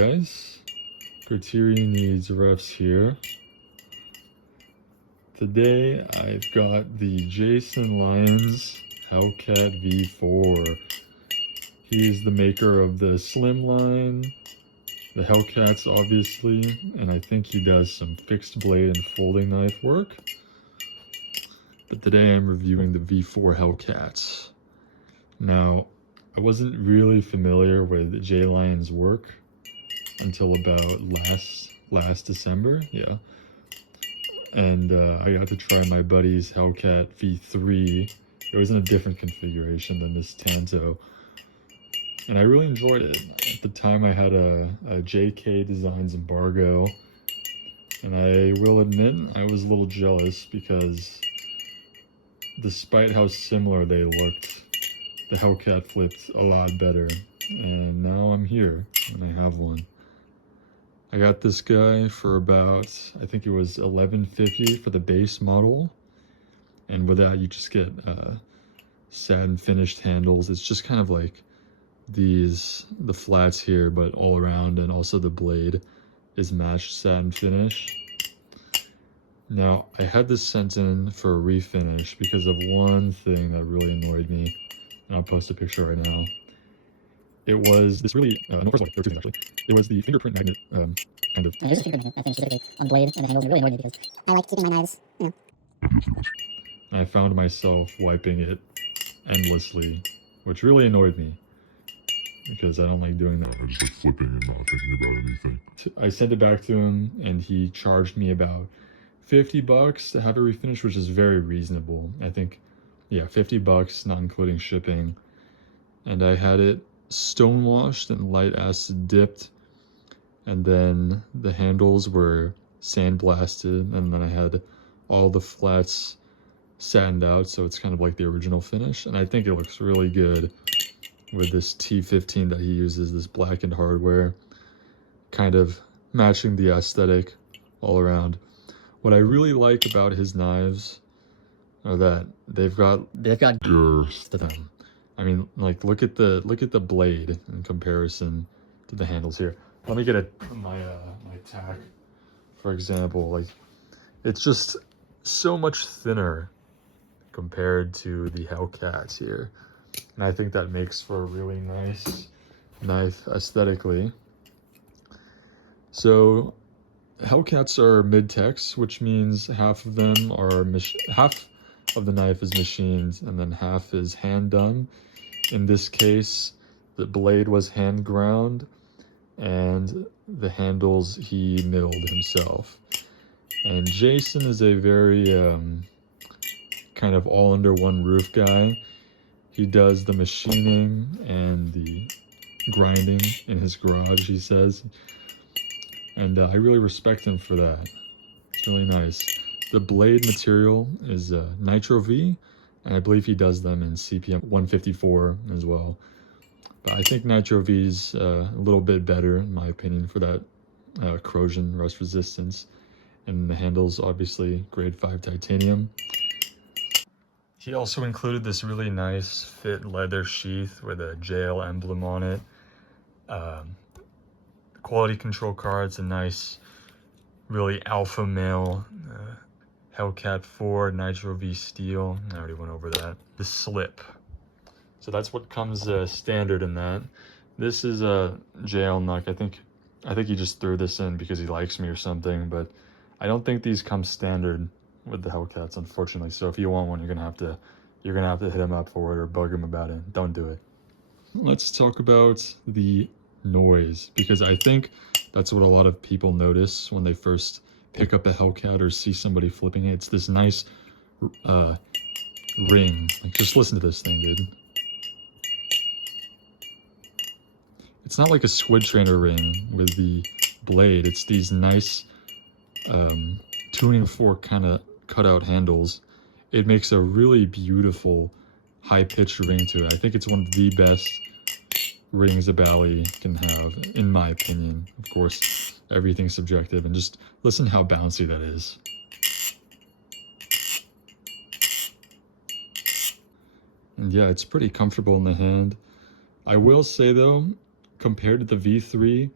guys, Criterion Needs Refs here. Today I've got the JLyons Hellcat V4. He is the maker of the Slimline, the Hellcats obviously, and I think he does some fixed blade and folding knife work. But today I'm reviewing the V4 Hellcats. Now, I wasn't really familiar with JLyons' work until about last December, yeah. And I got to try my buddy's Hellcat V3. It was in a different configuration than this Tanto, and I really enjoyed it. At the time I had a JK Designs embargo, and I will admit I was a little jealous because despite how similar they looked, the Hellcat flipped a lot better, and now I'm here and I have one. I got this guy for about, I think it was $11.50 for the base model, and with that you just get satin finished handles. It's just kind of like the flats here, but all around, and also the blade is matched satin finish. Now, I had this sent in for a refinish because of one thing that really annoyed me, and I'll post a picture right now. It was this really, no, first of all, there were two things actually. It was the fingerprint magnet, kind of. There's a fingerprint magnet, I think, specifically on the blade and the handles. It really annoyed me because I like keeping my knives, And I found myself wiping it endlessly, which really annoyed me because I don't like doing that. I just like flipping and not thinking about anything. I sent it back to him and he charged me about $50 to have it refinished, which is very reasonable. I think, yeah, $50, not including shipping. And I had it stone washed and light acid dipped, and then the handles were sandblasted, and then I had all the flats sanded out, so it's kind of like the original finish. And I think it looks really good with this T15 that he uses, this blackened hardware, kind of matching the aesthetic all around. What I really like about his knives are that they've got girth to them. I mean, like, look at the blade in comparison to the handles here. Let me get my tack, for example. Like, it's just so much thinner compared to the Hellcats here, and I think that makes for a really nice knife aesthetically. So Hellcats are mid-tex, which means half of them are half of the knife is machined and then half is hand done. In this case, the blade was hand ground and the handles he milled himself. And Jason is a very kind of all under one roof guy. He does the machining and the grinding in his garage, he says. And I really respect him for that. It's really nice. The blade material is Nitro V, and I believe he does them in CPM 154 as well. But I think Nitro V's a little bit better, in my opinion, for that corrosion rust resistance. And the handles, obviously, grade 5 titanium. He also included this really nice fit leather sheath with a JL emblem on it. Quality control cards, a nice, really alpha male Hellcat 4 Nitro V steel. I already went over that. The slip. So that's what comes standard in that. This is a JL Nuck. I think he just threw this in because he likes me or something, but I don't think these come standard with the Hellcats, unfortunately. So if you want one, you're gonna have to hit him up for it or bug him about it. Don't do it. Let's talk about the noise, because I think that's what a lot of people notice when they first pick up a Hellcat or see somebody flipping it. It's this nice ring. Like, just listen to this thing, dude. It's not like a squid trainer ring with the blade. It's these nice tuning fork kind of cutout handles. It makes a really beautiful high-pitched ring to it. I think it's one of the best rings a Bally can have, in my opinion. Of course, everything's subjective, and just listen how bouncy that is. And yeah, it's pretty comfortable in the hand. I will say though, compared to the V3,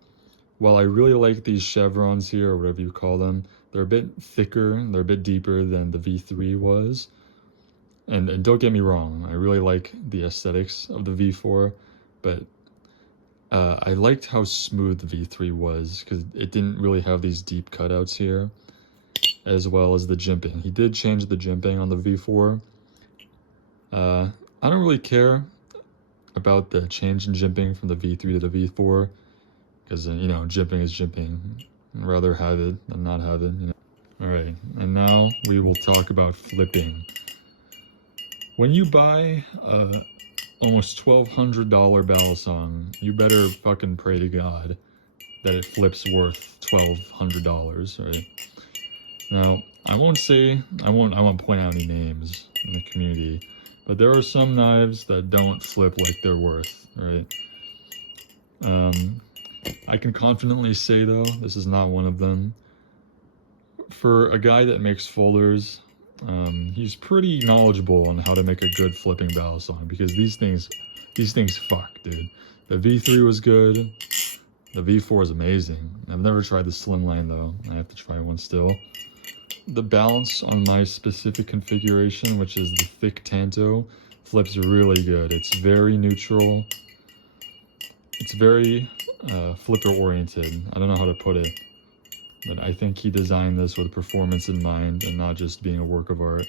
while I really like these chevrons here, or whatever you call them, they're a bit thicker, they're a bit deeper than the V3 was. And don't get me wrong, I really like the aesthetics of the V4, but I liked how smooth the V3 was, because it didn't really have these deep cutouts here, as well as the jimping. He did change the jimping on the V4. I don't really care about the change in jimping from the V3 to the V4, because, you know, jimping is jimping. I'd rather have it than not have it, you know. Alright, and now we will talk about flipping. When you buy almost $1,200 Balisong, you better fucking pray to God that it flips worth $1,200, right? Now, I won't point out any names in the community, but there are some knives that don't flip like they're worth, right? I can confidently say though, this is not one of them. For a guy that makes folders, he's pretty knowledgeable on how to make a good flipping Balisong, because these things fuck, dude. The V3 was good. The V4 is amazing. I've never tried the slimline though. I have to try one still. The balance on my specific configuration, which is the thick Tanto, flips really good. It's very neutral. It's very flipper oriented. I don't know how to put it, but I think he designed this with performance in mind and not just being a work of art.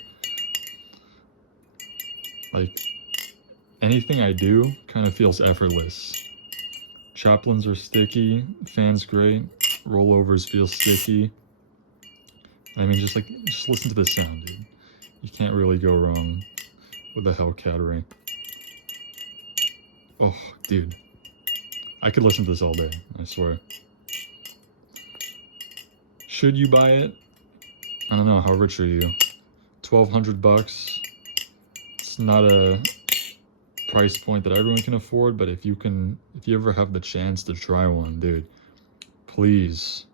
Like, anything I do kind of feels effortless. Choplins are sticky, fan's great, rollovers feel sticky. I mean, just listen to the sound, dude. You can't really go wrong with a Hellcat ring. Oh, dude. I could listen to this all day, I swear. Should you buy it? I don't know, how rich are you? 1,200 bucks. It's not a price point that everyone can afford, but if you ever have the chance to try one, dude, please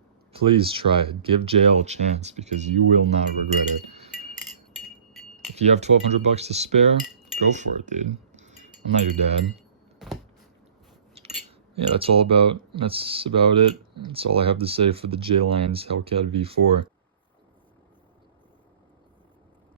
try it. Give JL a chance, because you will not regret it. If you have 1,200 bucks to spare, go for it, dude. I'm not your dad. Yeah, that's about it. That's all I have to say for the JLyons Hellcat V4.